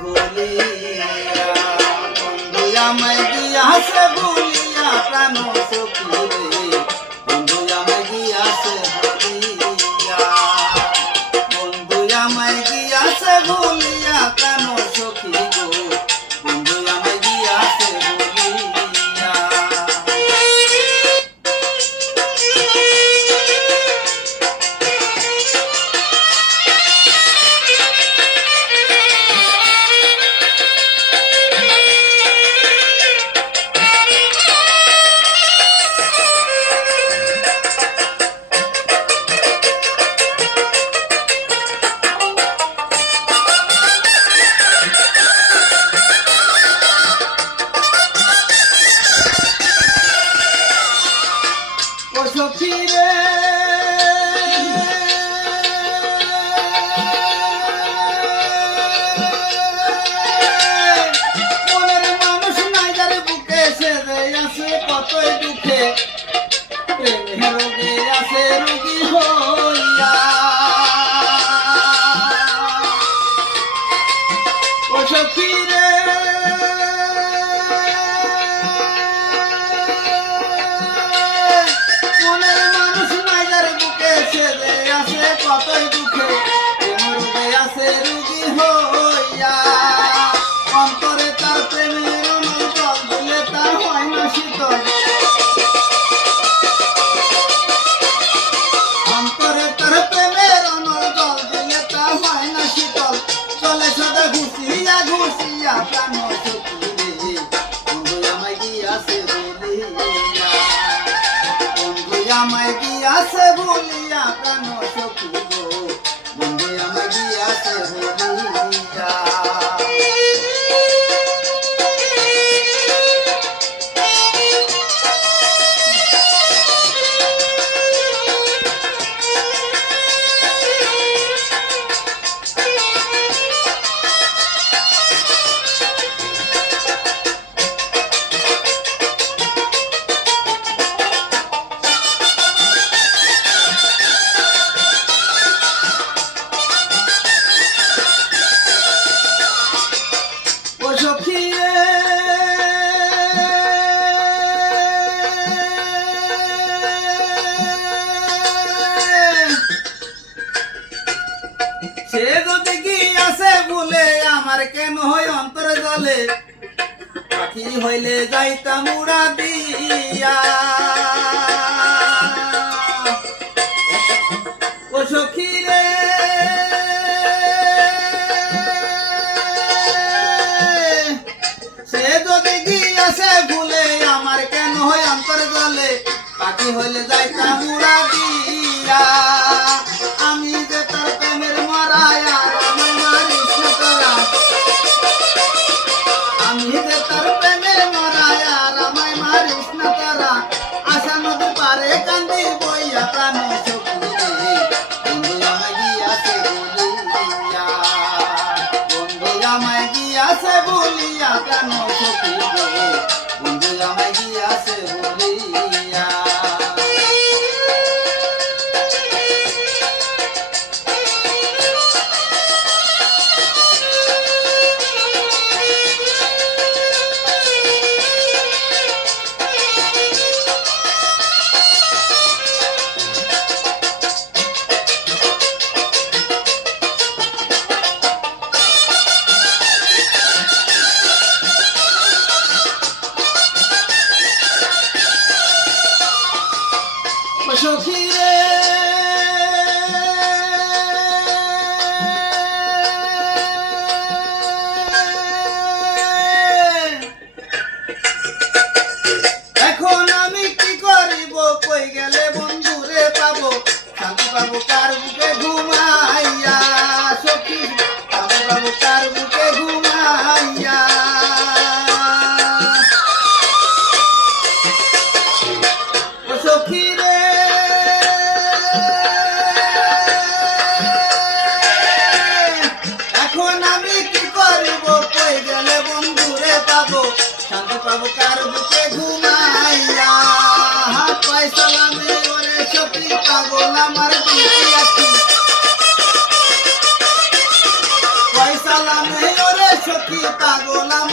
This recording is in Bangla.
ভুলিয়া, বন্ধু আমায় গিয়াছে ভুলিয়া প্রাণ সখী রে, বন্ধু আমায় গিয়াছে ভুলিয়া, বন্ধু আমায় গিয়াছে ভুলিয়া প্রাণ সখী গো, বন্ধু আমায় গিয়াছে ভুলিয়া। ও সখী রে, মনের মানুষ নাই যার বুকে সেদে আছে কতই দুঃখে, প্রেমের রোগে আছে রোগী হইয়া। ও সখী রে, কতই দুঃখে রোগে আছে রোগী হইয়া, অন্তরে তার প্রেমের অনল জল দিলে তার হয় না শীতল, অন্তরে তার প্রেমের অনল জল দিলে তার হয় না শীতল, চলে সদা ঘুষিয়া ঘুষিয়া প্রাণ সখী রে, বন্ধু আমায় গিয়াছে ভুলিয়া, বন্ধু আমায় গিয়াছে ভুলিয়া প্রাণ সখী গো, বন্ধু আমায় গিয়াছে ভুলিয়া। ও সখী রে, সে যদি গিয়াছে ভুলে আমার কেন হয় অন্তরে জলে, পাখি হইলে যাইতাম উড়া দিয়া। ও সখী রে, সে যদি গিয়াছে ভুলে আমার কেন হয় অন্তরে জলে, পাখি হইলে যাইতাম উড়া দিয়া। আমি যে তার প্রেমের মরায় আর আমায় মারিস না তোরা, আমি যে তার প্রেমের মরায় আর আমায় মারিস না তোরা, আশা নদী পারে কান্দি বইয়া প্রাণ সখী রে, বন্ধু আমায় গিয়াছে ভুলিয়া, বন্ধু আমায় গিয়াছে ভুলিয়া প্রাণ সখী গো, বন্ধু আমায় গিয়াছে ভুলিয়া। ও সখী রে, এখন আমি কি করিব, কই গেলে বন্ধুরে পাবো, শান্তি পাবো কার বুকে ঘুমাইয়া, সখী শান্তি পাবো কার বুকে ঘুমাইয়া। ও সখী রে, এখন আমি কি করিব, কই গেলে বন্ধুরে পাবো, শান্তি পাবো কার বুকে ঘুমাইয়া। হাত পায়ে সালামে ওরে সখী পাগল আমার দিকে আছি, পায়ে সালামে ওরে দেখি পাগল